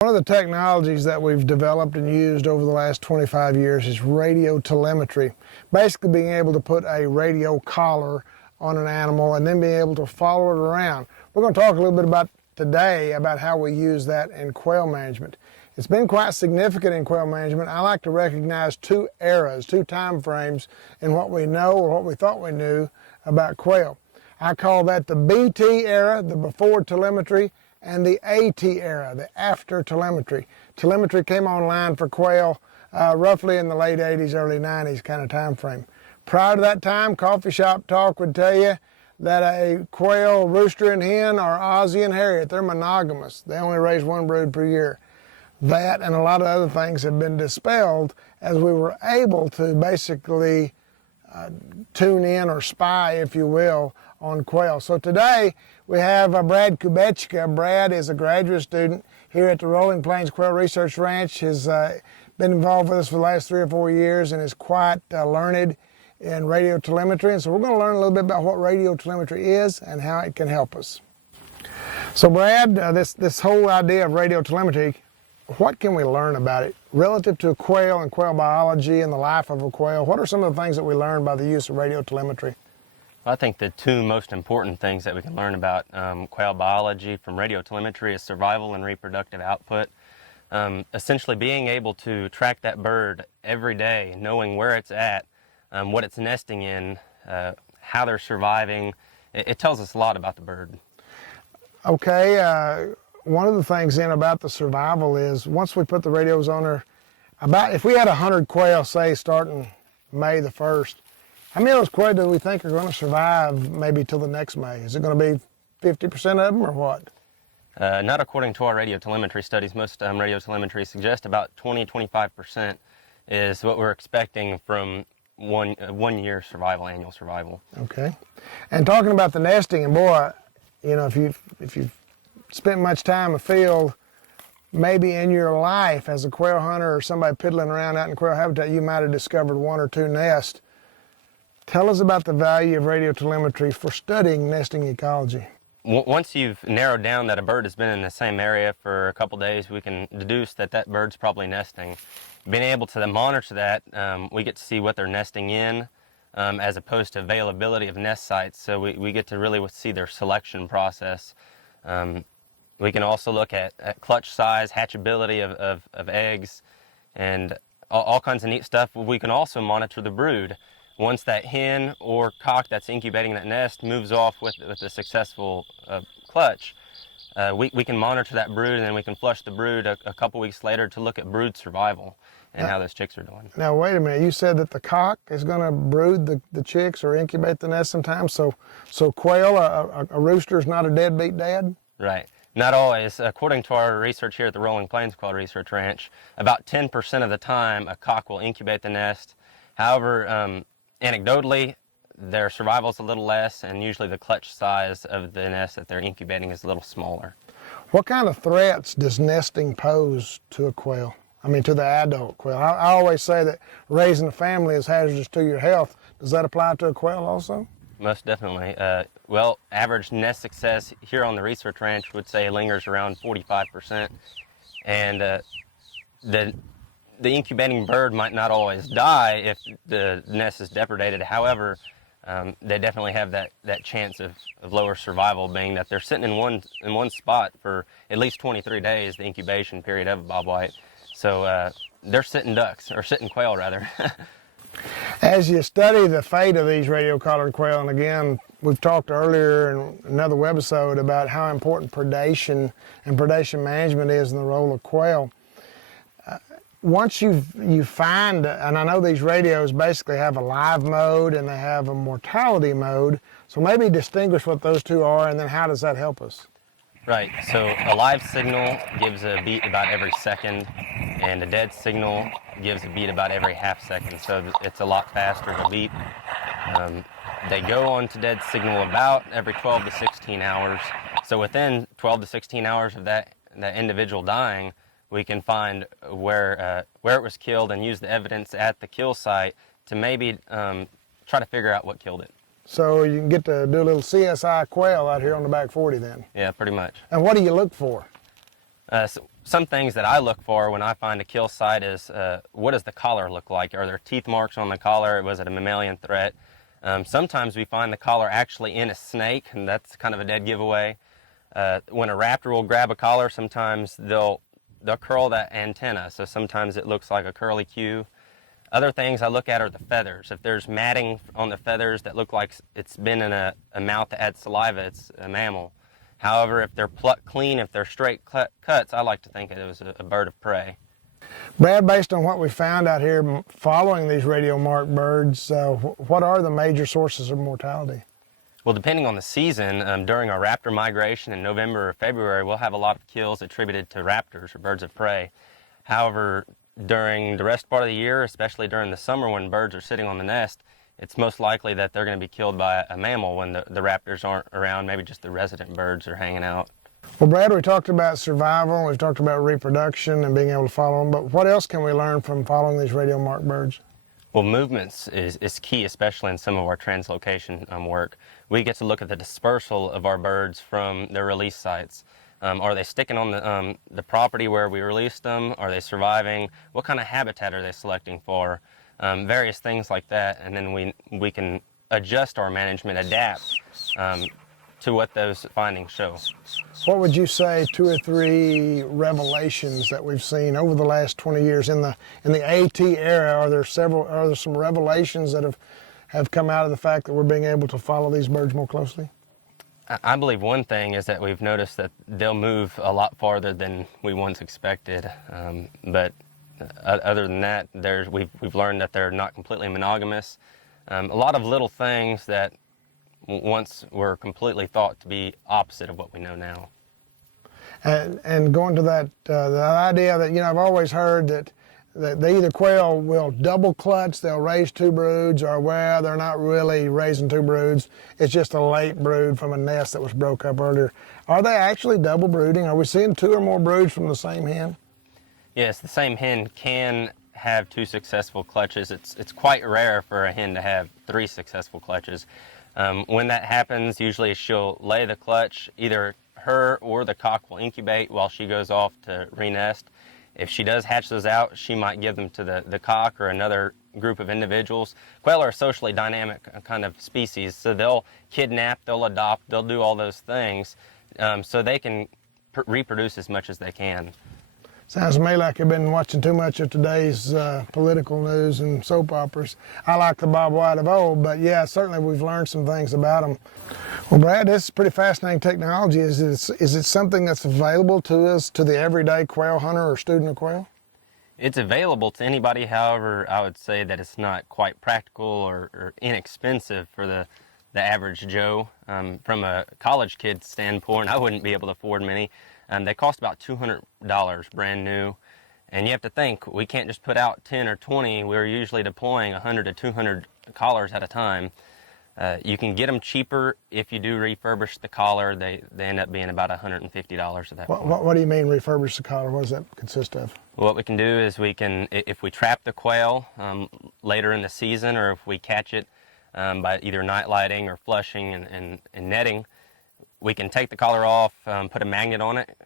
One of the technologies that we've developed and used over the last 25 years is radio telemetry. Basically being able to put a radio collar on an animal and then being able to follow it around. We're going to talk a little bit about today about how we use that in quail management. It's been quite significant in quail management. I like to recognize two eras, two time frames in what we know or what we thought we knew about quail. I call that the BT era, the before telemetry, and the AT era, the after telemetry. Telemetry came online for quail roughly in the late 80s, early 90s kind of time frame. Prior to that time, coffee shop talk would tell you that a quail rooster and hen are Aussie and Harriet. They're monogamous. They only raise one brood per year. That and a lot of other things have been dispelled as we were able to basically tune in or spy, if you will, on quail. So today we have Brad Kubechka. Brad is a graduate student here at the Rolling Plains Quail Research Ranch. He's been involved with us for the last 3 or 4 years and is quite learned in radio telemetry. And so we're going to learn a little bit about what radio telemetry is and how it can help us. So Brad, this whole idea of radio telemetry, what can we learn about it relative to quail and quail biology and the life of a quail? What are some of the things that we learn by the use of radio telemetry? I think the two most important things that we can learn about quail biology from radio telemetry is survival and reproductive output. Essentially being able to track that bird every day, knowing where it's at, what it's nesting in, how they're surviving. It tells us a lot about the bird. Okay, one of the things then about the survival is once we put the radios on her, if we had 100 quail, say, starting May the 1st, how many of those quail do we think are going to survive maybe till the next May? Is it going to be 50% of them or what? Not according to our radio telemetry studies. Most radio telemetry suggest about 20-25% is what we're expecting from one year survival, annual survival. Okay. And talking about the nesting, and boy, you know, if you've spent much time in the field, maybe in your life as a quail hunter or somebody piddling around out in quail habitat, you might have discovered 1 or 2 nests. Tell us about the value of radio telemetry for studying nesting ecology. Once you've narrowed down that a bird has been in the same area for a couple days, we can deduce that that bird's probably nesting. Being able to then monitor that, we get to see what they're nesting in as opposed to availability of nest sites. So we get to really see their selection process. We can also look at clutch size, hatchability of eggs, and all kinds of neat stuff. We can also monitor the brood. Once that hen or cock that's incubating that nest moves off with a successful clutch, we can monitor that brood, and then we can flush the brood a couple weeks later to look at brood survival and how those chicks are doing. Now wait a minute, you said that the cock is going to brood the chicks or incubate the nest sometimes, so quail, a rooster is not a deadbeat dad? Right. Not always. According to our research here at the Rolling Plains Quail Research Ranch, about 10% of the time a cock will incubate the nest. However, anecdotally, their survival is a little less, and usually the clutch size of the nest that they're incubating is a little smaller. What kind of threats does nesting pose to a quail? I mean, to the adult quail. I always say that raising a family is hazardous to your health. Does that apply to a quail also? Most definitely. Well, average nest success here on the research ranch would say lingers around 45%, and the incubating bird might not always die if the nest is depredated. However, they definitely have that chance of lower survival, being that they're sitting in one spot for at least 23 days, the incubation period of a bobwhite. So they're sitting ducks, or sitting quail rather. As you study the fate of these radio-collared quail, and again, we've talked earlier in another webisode about how important predation and predation management is in the role of quail. Once you find, and I know these radios basically have a live mode and they have a mortality mode, so maybe distinguish what those two are, and then how does that help us? Right, so a live signal gives a beat about every second, and a dead signal gives a beat about every half second, so it's a lot faster to beat. They go on to dead signal about every 12 to 16 hours, so within 12 to 16 hours of that individual dying, we can find where it was killed and use the evidence at the kill site to maybe try to figure out what killed it. So you can get to do a little CSI quail out here on the back 40 then? Yeah, pretty much. And what do you look for? So some things that I look for when I find a kill site is what does the collar look like? Are there teeth marks on the collar? Was it a mammalian threat? Sometimes we find the collar actually in a snake, and that's kind of a dead giveaway. When a raptor will grab a collar, sometimes they'll curl that antenna, so sometimes it looks like a curly Q. Other things I look at are the feathers. If there's matting on the feathers that look like it's been in a mouth that had saliva, it's a mammal. However, if they're plucked clean, if they're straight cuts, I like to think it was a bird of prey. Brad, based on what we found out here following these radio marked birds, what are the major sources of mortality? Well, depending on the season, during our raptor migration in November or February, we'll have a lot of kills attributed to raptors or birds of prey. However, during the rest part of the year, especially during the summer when birds are sitting on the nest, it's most likely that they're going to be killed by a mammal when the raptors aren't around. Maybe just the resident birds are hanging out. Well, Brad, we talked about survival, we've talked about reproduction and being able to follow them, but what else can we learn from following these radio marked birds? Well, movements is key, especially in some of our translocation work. We get to look at the dispersal of our birds from their release sites. Are they sticking on the property where we released them? Are they surviving? What kind of habitat are they selecting for? Various things like that, and then we can adjust our management, adapt to what those findings show. What would you say 2 or 3 revelations that we've seen over the last 20 years in the AT era? Are there some revelations that have come out of the fact that we're being able to follow these birds more closely? I believe one thing is that we've noticed that they'll move a lot farther than we once expected. But other than that, we've learned that they're not completely monogamous. A lot of little things that once were completely thought to be opposite of what we know now. And going to that the idea that, I've always heard that they either quail will double clutch, they'll raise 2 broods, or they're not really raising 2 broods, it's just a late brood from a nest that was broke up earlier. Are they actually double brooding? Are we seeing 2 or more broods from the same hen? Yes, the same hen can have 2 successful clutches. It's quite rare for a hen to have 3 successful clutches. When that happens, usually she'll lay the clutch. Either her or the cock will incubate while she goes off to re-nest. If she does hatch those out, she might give them to the cock or another group of individuals. Quail are a socially dynamic kind of species, so they'll kidnap, they'll adopt, they'll do all those things so they can reproduce as much as they can. Sounds to me like you've been watching too much of today's political news and soap operas. I like the Bob White of old, but yeah, certainly we've learned some things about them. Well, Brad, this is pretty fascinating technology. Is it something that's available to us, to the everyday quail hunter or student of quail? It's available to anybody. However, I would say that it's not quite practical or inexpensive for the average Joe. From a college kid standpoint, I wouldn't be able to afford many. They cost about $200 brand new, and you have to think, we can't just put out 10 or 20. We're usually deploying 100 to 200 collars at a time. You can get them cheaper if you do refurbish the collar. They end up being about $150 at that point. What do you mean refurbish the collar? What does that consist of? What we can do is if we trap the quail later in the season, or if we catch it by either night lighting or flushing and netting, we can take the collar off, put a magnet on it,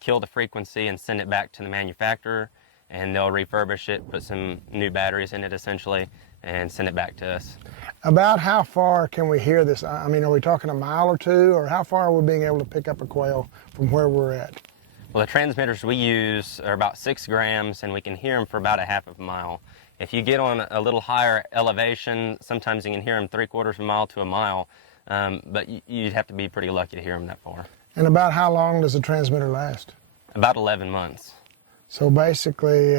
kill the frequency, and send it back to the manufacturer, and they'll refurbish it, put some new batteries in it essentially, and send it back to us. About how far can we hear this? I mean, are we talking a mile or 2, or how far are we being able to pick up a quail from where we're at? Well, the transmitters we use are about 6 grams, and we can hear them for about a half of a mile. If you get on a little higher elevation, sometimes you can hear them 3/4 of a mile to a mile. But you'd have to be pretty lucky to hear them that far. And about how long does the transmitter last? About 11 months. So basically,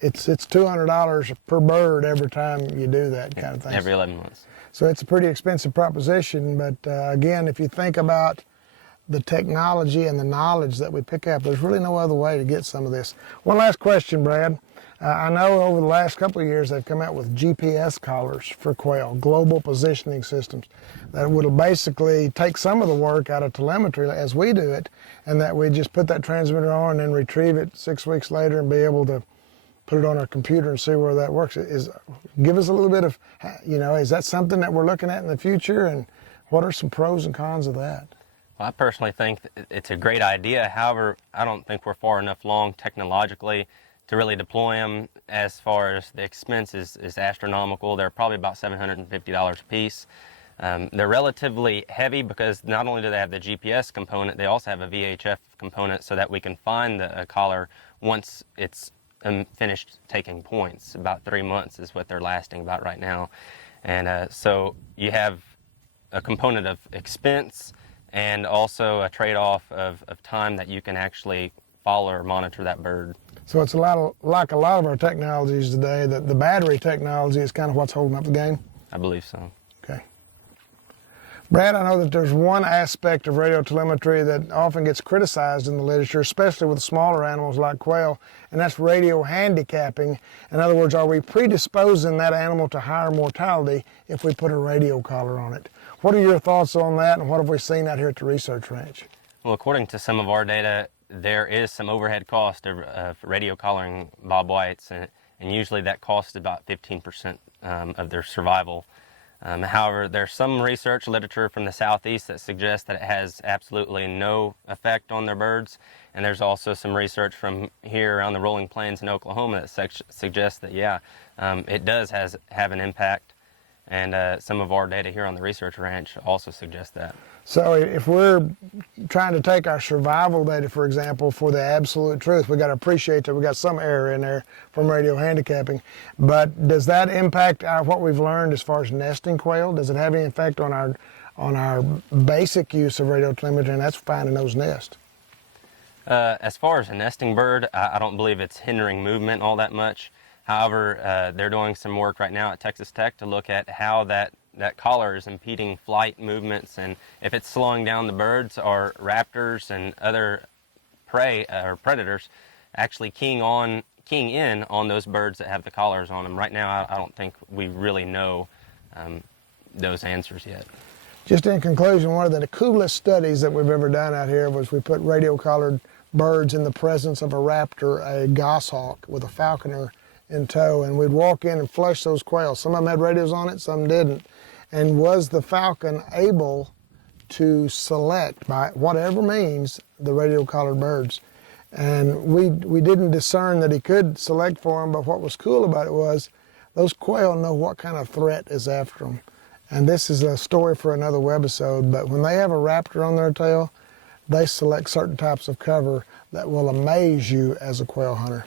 it's $200 per bird every time you do that kind of thing. Every 11 months. So it's a pretty expensive proposition, but again, if you think about the technology and the knowledge that we pick up, there's really no other way to get some of this. One last question, Brad. I know over the last couple of years they've come out with GPS collars for quail, global positioning systems, that would basically take some of the work out of telemetry as we do it, and that we just put that transmitter on and then retrieve it 6 weeks later and be able to put it on our computer and see where that works. Give us a little bit of, is that something that we're looking at in the future, and what are some pros and cons of that? Well, I personally think it's a great idea. However, I don't think we're far enough along technologically to really deploy them. As far as the expense is astronomical. They're probably about $750 a piece. They're relatively heavy because not only do they have the GPS component, they also have a VHF component so that we can find the collar once it's finished taking points. About 3 months is what they're lasting about right now. And so you have a component of expense and also a trade-off of time that you can actually follow or monitor that bird. So it's like a lot of our technologies today, that the battery technology is kind of what's holding up the game? I believe so. Okay. Brad, I know that there's one aspect of radio telemetry that often gets criticized in the literature, especially with smaller animals like quail, and that's radio handicapping. In other words, are we predisposing that animal to higher mortality if we put a radio collar on it? What are your thoughts on that, and what have we seen out here at the research ranch? Well, according to some of our data, there is some overhead cost of radio collaring bobwhites, and usually that costs about 15% of their survival. However, there's some research literature from the southeast that suggests that it has absolutely no effect on their birds, and there's also some research from here around the rolling plains in Oklahoma that suggests that, yeah, it does have an impact, and some of our data here on the research ranch also suggests that. So if we're trying to take our survival data, for example, for the absolute truth, we got to appreciate that we got some error in there from radio handicapping. But does that impact what we've learned as far as nesting quail? Does it have any effect on our basic use of radio telemetry, and that's finding those nests? As far as a nesting bird, I don't believe it's hindering movement all that much. However, they're doing some work right now at Texas Tech to look at how that collar is impeding flight movements, and if it's slowing down the birds, or raptors and other prey or predators actually keying in on those birds that have the collars on them. Right now, I don't think we really know those answers yet. Just in conclusion, one of the coolest studies that we've ever done out here was we put radio collared birds in the presence of a raptor, a goshawk with a falconer in tow, and we'd walk in and flush those quails. Some of them had radios on it, some didn't. And was the falcon able to select, by whatever means, the radio collared birds? And we didn't discern that he could select for them, but what was cool about it was those quail know what kind of threat is after them. And this is a story for another webisode, but when they have a raptor on their tail, they select certain types of cover that will amaze you as a quail hunter.